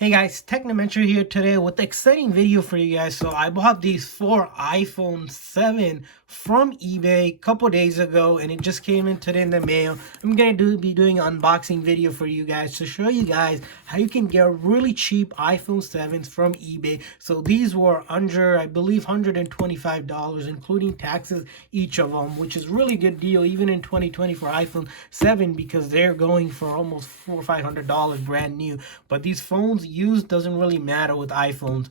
Hey guys, Technomentary here today with an exciting video for you guys. So I bought these 4 iPhone 7 from eBay a couple days ago and it just came in today in the mail. I'm going to be doing an unboxing video for you guys to show you guys how you can get really cheap iPhone 7s from eBay. So these were under, I believe, $125 including taxes each of them, which is really good deal even in 2020 for iPhone 7 because they're going for almost $400 or $500 brand new. But these phones used doesn't really matter with iPhones.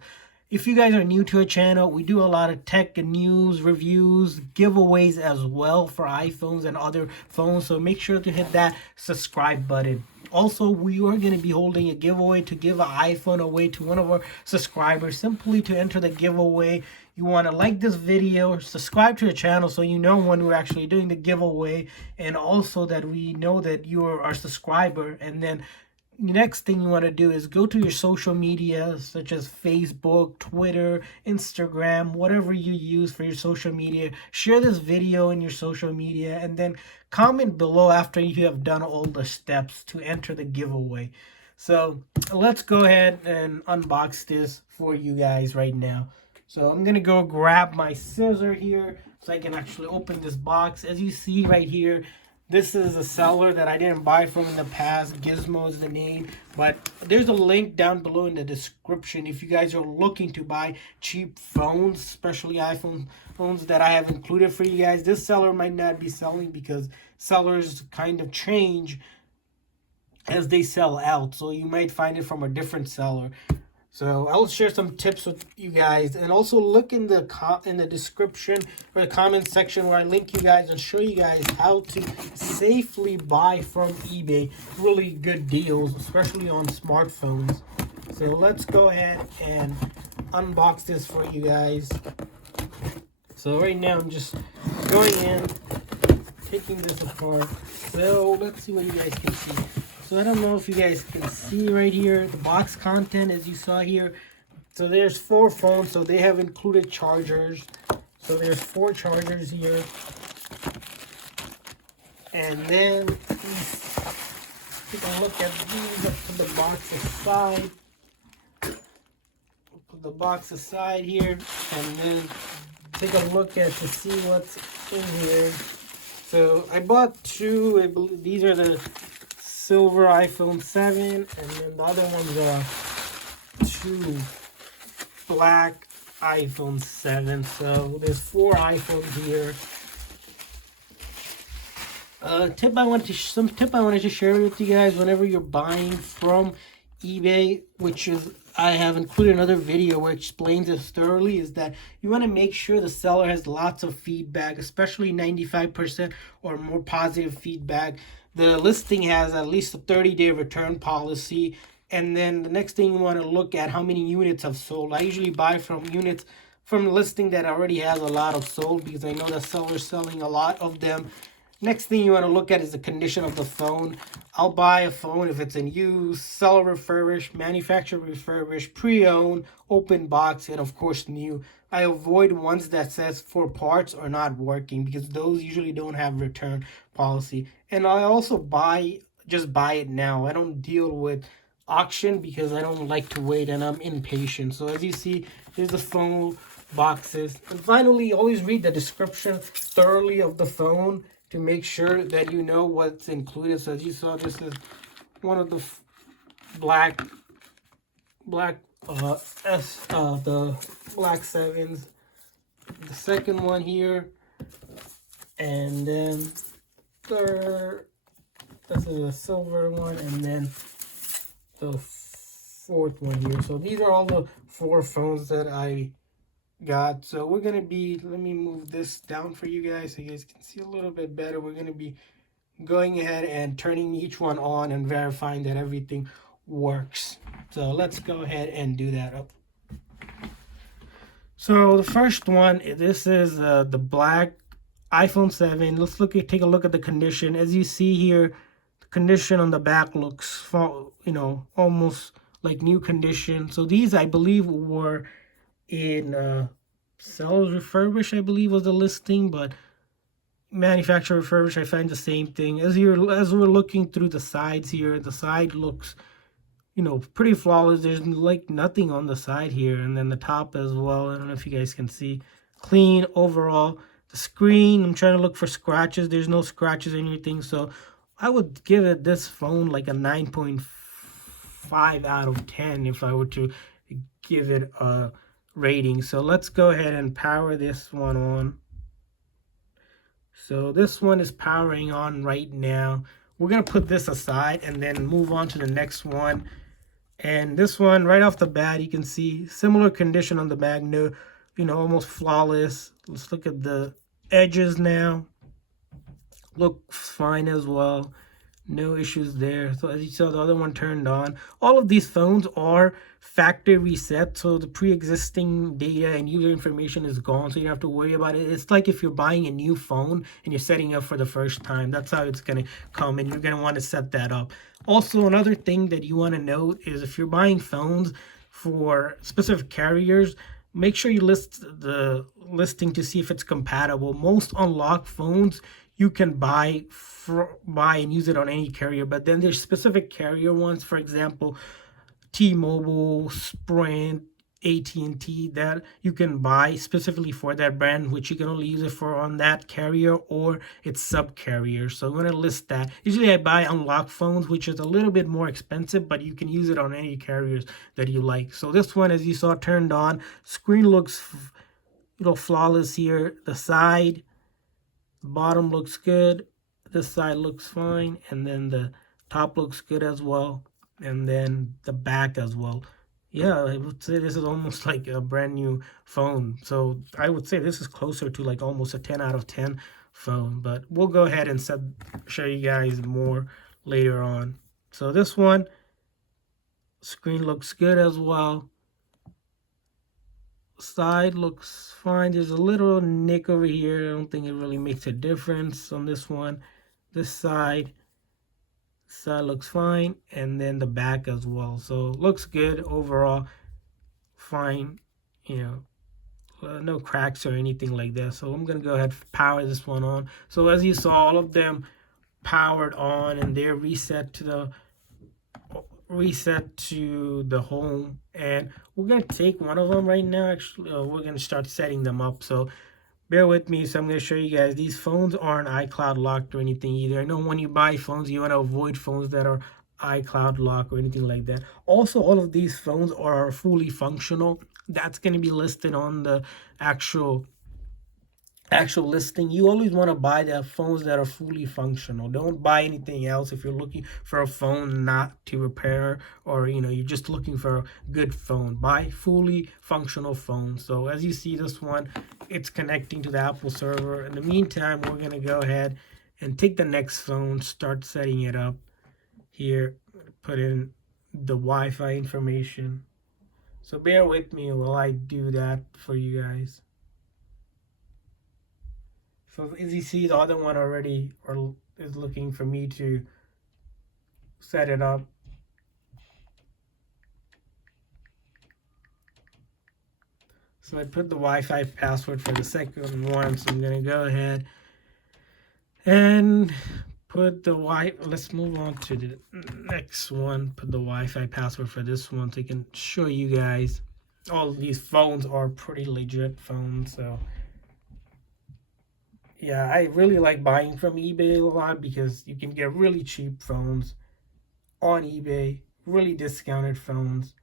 If you guys are new to our channel, we do a lot of tech and news, reviews, giveaways as well for iPhones and other phones. So make sure to hit that subscribe button. Also, we are going to be holding a giveaway to give an iPhone away to one of our subscribers. Simply to enter the giveaway, you want to like this video, subscribe to the channel so you know when we're actually doing the giveaway, and also that we know that you are our subscriber. And then next thing you want to do is go to your social media such as Facebook, Twitter, Instagram, whatever you use for your social media. Share this video in your social media and then comment below after you have done all the steps to enter the giveaway. So let's go ahead and unbox this for you guys right now. So I'm going to go grab my scissor here so I can actually open this box. As you see right here, this is a seller that I didn't buy from in the past. Gizmo is the name. But there's a link down below in the description if you guys are looking to buy cheap phones, especially iPhone phones that I have included for you guys. This seller might not be selling because sellers kind of change as they sell out. So you might find it from a different seller. So I'll share some tips with you guys, and also look in the description or the comment section where I link you guys and show you guys how to safely buy from eBay. Really good deals, especially on smartphones. So let's go ahead and unbox this for you guys. So right now I'm just going in, taking this apart. So let's see what you guys can see. So I don't know if you guys can see right here, the box content as you saw here. So there's 4 phones, so they have included chargers. So there's 4 chargers here. And then take a look at these. I'll put the box aside. Put the box aside here. And then take a look at to see what's in here. So I bought 2, I believe these are the silver iPhone 7, and then the other ones are 2 black iPhone 7. So there's 4 iPhones here. Some tip I wanted to share with you guys whenever you're buying from eBay, which is I have included another video where it explains this thoroughly, is that you want to make sure the seller has lots of feedback, especially 95% or more positive feedback. The listing has at least a 30-day return policy. And then the next thing you want to look at how many units have sold. I usually buy from units from a listing that already has a lot of sold because I know the seller's selling a lot of them. Next thing you want to look at is the condition of the phone. I'll buy a phone if it's in use, seller refurbished, manufacturer refurbished, pre-owned, open box, and of course new. I avoid ones that says 4 parts or not working because those usually don't have return policy. And I also just buy it now. I don't deal with auction because I don't like to wait and I'm impatient. So as you see, here's the phone boxes. And finally, always read the description thoroughly of the phone to make sure that you know what's included. So as you saw, this is one of the black the black 7s. The second one here, and then this is a silver one, and then the 4th one here. So these are all the 4 phones that I got. So we're gonna be, let me move this down for you guys so you guys can see a little bit better. We're gonna be going ahead and turning each one on and verifying that everything works. So let's go ahead and do that up. So the first one, this is the black iPhone 7. Let's take a look at the condition. As you see here, the condition on the back looks, almost like new condition. So these, I believe, were in sellers refurbished, I believe was the listing, but manufacturer refurbished, I find the same thing. As we're looking through the sides here, the side looks you know, pretty flawless. There's like nothing on the side here, and then the top as well. I don't know if you guys can see. Clean overall. The screen, I'm trying to look for scratches. There's no scratches or anything, so I would give it this phone like a 9.5 out of 10 if I were to give it a rating. So let's go ahead and power this one on. So this one is powering on right now. We're going to put this aside and then move on to the next one. And this one, right off the bat, you can see similar condition on the back. No, you know, almost flawless. Let's look at the edges now. Looks fine as well. No issues there. So as you saw, the other one turned on. All of these phones are factory reset, so the pre-existing data and user information is gone, so you don't have to worry about it. It's like if you're buying a new phone and you're setting up for the first time. That's how it's going to come, and you're going to want to set that up. Also, another thing that you want to note is if you're buying phones for specific carriers, make sure you list the listing to see if it's compatible. Most unlocked phones you can buy and use it on any carrier, but then there's specific carrier ones, for example, T-Mobile, Sprint, AT&T, that you can buy specifically for that brand, which you can only use it for on that carrier or its sub carrier. So I'm going to list that. Usually I buy unlocked phones, which is a little bit more expensive, but you can use it on any carriers that you like. So this one, as you saw, turned on. Screen looks, you know, flawless here. The side, bottom looks good. This side looks fine, and then the top looks good as well, and then the back as well. Yeah, I would say this is almost like a brand new phone. So I would say this is closer to like almost a 10 out of 10 phone, but we'll go ahead and show you guys more later on. So this one, screen looks good as well. Side looks fine. There's a little nick over here. I don't think it really makes a difference on this one. This side looks fine, and then the back as well. So looks good overall. Fine, you know, no cracks or anything like that. So I'm gonna go ahead and power this one on. So as you saw, all of them powered on, and they're reset to the home, and we're gonna take one of them right now. Actually, we're gonna start setting them up, so bear with me. So I'm gonna show you guys. These phones aren't iCloud locked or anything either. I know when you buy phones, you want to avoid phones that are iCloud locked or anything like that. Also, all of these phones are fully functional. That's going to be listed on the actual listing. You always want to buy the phones that are fully functional. Don't buy anything else if you're looking for a phone not to repair, or you know, you're just looking for a good phone. Buy fully functional phones. So as you see, this one, it's connecting to the Apple server. In the meantime, we're going to go ahead and take the next phone, start setting it up here, put in the Wi-Fi information. So bear with me while I do that for you guys. So as you see, the other one already is looking for me to set it up. So I put the Wi-Fi password for the second one. So I'm going to go ahead and put the let's move on to the next one. Put the Wi-Fi password for this one so I can show you guys. All of these phones are pretty legit phones, so yeah, I really like buying from eBay a lot because you can get really cheap phones on eBay, really discounted phones.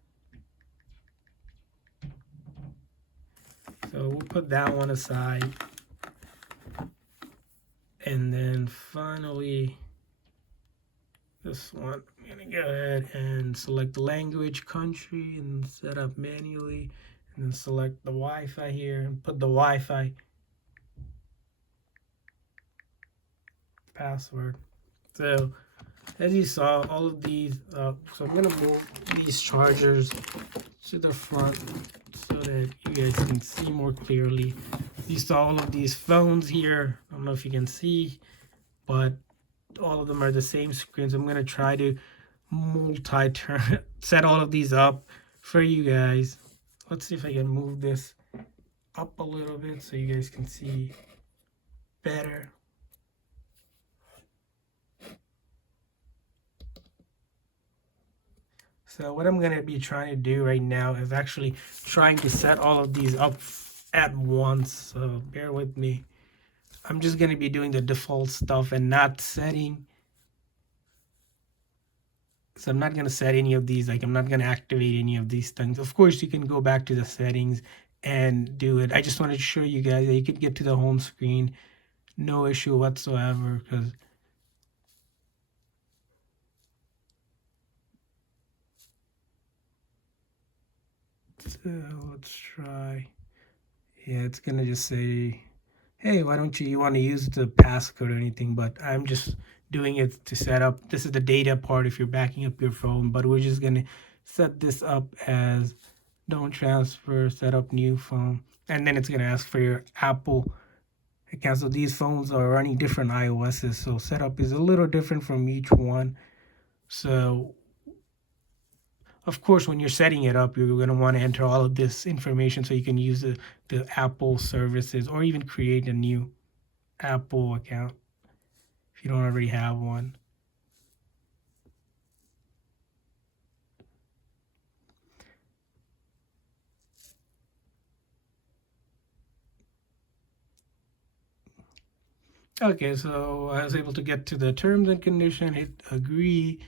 So we'll put that one aside. And then finally, this one, I'm going to go ahead and select the language, country, and set up manually. And then select the Wi-Fi here and put the Wi-Fi password. So as you saw, all of these, so I'm going to move these chargers to the front so that you guys can see more clearly. You saw all of these phones here. I don't know if you can see, but all of them are the same screens. I'm going to try to multi-turn, set all of these up for you guys. Let's see if I can move this up a little bit so you guys can see better. So what I'm going to be trying to do right now is actually trying to set all of these up at once. So bear with me. I'm just going to be doing the default stuff and not setting. So I'm not going to set any of these. Like I'm not going to activate any of these things. Of course, you can go back to the settings and do it. I just wanted to show you guys that you could get to the home screen. No issue whatsoever. Because so let's try. Yeah, it's going to just say, hey, why don't you want to use the passcode or anything, but I'm just doing it to set up. This is the data part if you're backing up your phone, but we're just going to set this up as don't transfer, set up new phone, and then it's going to ask for your Apple account. So these phones are running different iOSs, so setup is a little different from each one. So of course, when you're setting it up, you're going to want to enter all of this information so you can use the Apple services or even create a new Apple account if you don't already have one. Okay, so I was able to get to the terms and condition, hit agree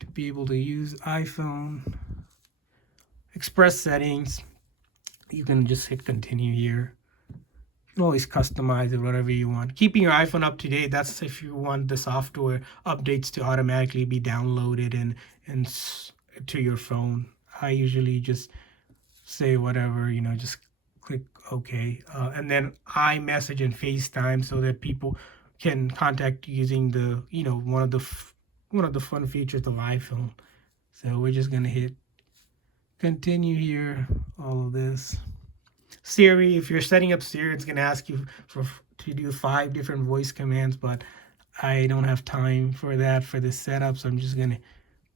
to be able to use iPhone Express settings. You can just hit continue here. You can always customize it whatever you want. Keeping your iPhone up to date, that's if you want the software updates to automatically be downloaded and to your phone. I usually just say whatever, just click OK. And then iMessage and FaceTime so that people can contact you using the, one of the fun features of iPhone. So we're just going to hit continue here, all of this. Siri, if you're setting up Siri, it's going to ask you to do 5 different voice commands, but I don't have time for that for this setup, so I'm just going to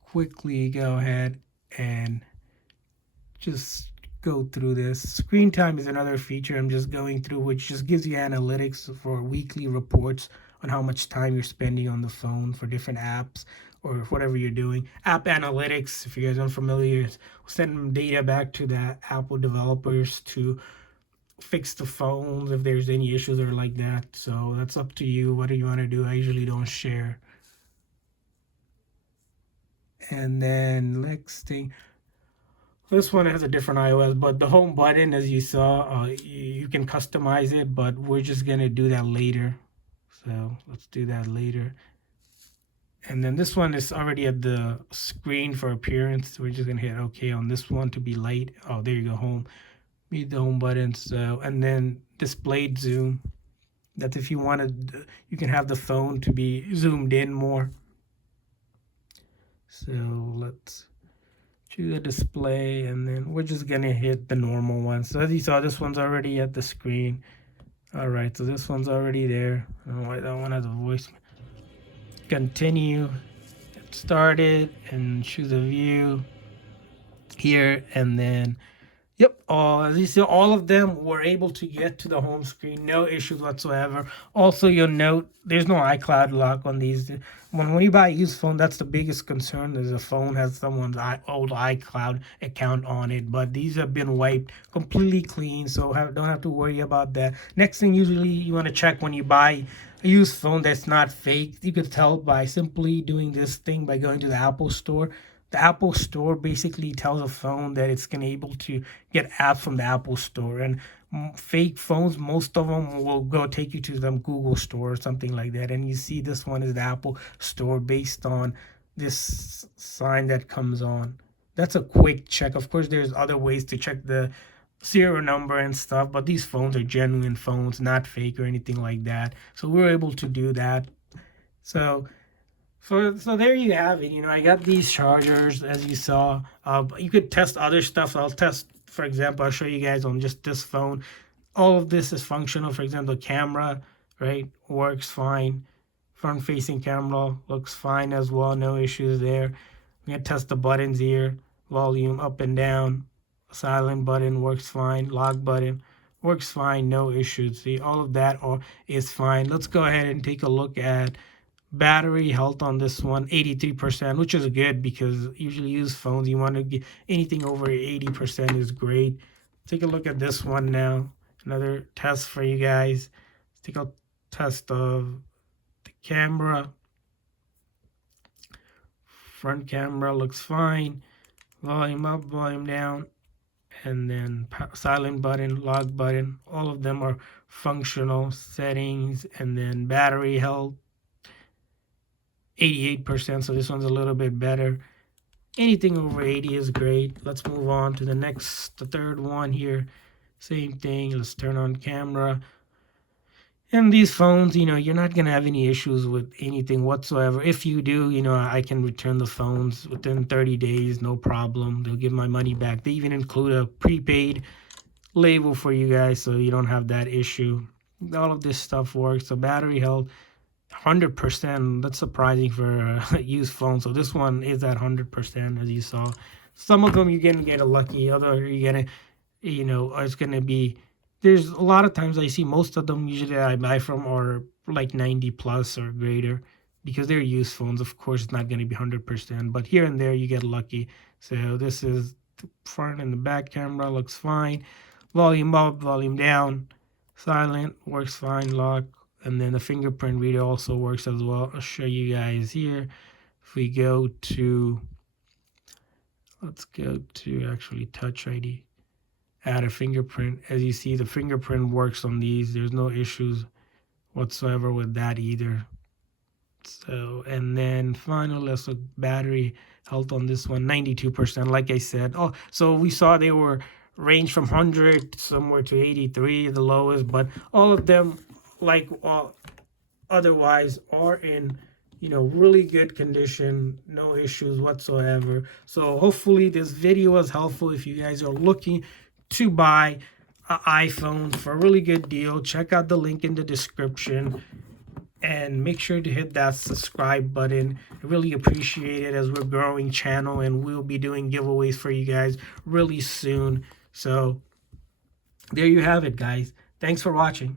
quickly go ahead and just go through this. Screen time is another feature I'm just going through, which just gives you analytics for weekly reports on how much time you're spending on the phone for different apps or whatever you're doing. App analytics, if you guys aren't familiar, send data back to the Apple developers to fix the phones if there's any issues or like that. So that's up to you. What do you want to do? I usually don't share. And then next thing, this one has a different iOS, but the home button, as you saw, you can customize it, but we're just going to do that later. So let's do that later. And then this one is already at the screen for appearance. We're just going to hit OK on this one to be light. Oh, there you go, home. Meet the home button. So, and then displayed zoom. That's if you wanted, you can have the phone to be zoomed in more. So let's choose a display, and then we're just gonna hit the normal one. So as you saw, this one's already at the screen. All right, so this one's already there. Oh, that one has a voice. Continue, get started, and choose a view here, and then yep, as you see, all of them were able to get to the home screen, no issues whatsoever. Also, you'll note there's no iCloud lock on these. When you buy a used phone, that's the biggest concern, is the phone has someone's old iCloud account on it. But these have been wiped completely clean, so don't have to worry about that. Next thing, usually you want to check when you buy a used phone that's not fake. You could tell by simply doing this thing by going to the Apple Store. The Apple Store basically tells a phone that it's gonna able to get apps from the Apple Store, and fake phones, most of them will go take you to some Google Store or something like that. And you see this one is the Apple Store based on this sign that comes on. That's a quick check. Of course, there's other ways to check the serial number and stuff, but these phones are genuine phones, not fake or anything like that. So we're able to do that. So there you have it. I got these chargers, as you saw. You could test other stuff. I'll test, for example, I'll show you guys on just this phone. All of this is functional. For example, the camera, right, works fine. Front-facing camera looks fine as well. No issues there. I'm going to test the buttons here. Volume up and down. Silent button works fine. Lock button works fine. No issues. See, all of that is fine. Let's go ahead and take a look at Battery health on this one, 83%, which is good because usually used phones, you want to get anything over 80% is great. Take a look at this one now. Another test for you guys. Take a test of the camera. Front camera looks fine. Volume up, volume down, and then silent button, lock button. All of them are functional. Settings, and then battery health, 88%. So this one's a little bit better. Anything over 80 is great. Let's move on to the third one here. Same thing. Let's turn on camera. And these phones, you're not going to have any issues with anything whatsoever. If you do, I can return the phones within 30 days, no problem. They'll give my money back. They even include a prepaid label for you guys, so you don't have that issue. All of this stuff works. So battery health, 100%. That's surprising for a used phone. So this one is at 100%, as you saw. Some of them you're going to get a lucky. Other you're going to, it's going to be... There's a lot of times I see most of them usually I buy from are like 90 plus or greater because they're used phones. Of course, it's not going to be 100%, but here and there you get lucky. So this is the front and the back camera, looks fine. Volume up, volume down, silent, works fine, lock. And then the fingerprint reader also works as well. I'll show you guys here. If we go to, let's go to actually Touch ID. Add a fingerprint. As you see, the fingerprint works on these. There's no issues whatsoever with that either. So, and then finally, let's look battery health on this one, 92%. Like I said, so we saw they were range from 100 somewhere to 83, the lowest, but all of them, like otherwise, are in really good condition, no issues whatsoever. So hopefully this video was helpful if you guys are looking to buy an iPhone for a really good deal. Check out the link in the description and make sure to hit that subscribe button. I really appreciate it as we're growing channel, and we'll be doing giveaways for you guys really soon. So there you have it, guys. Thanks for watching.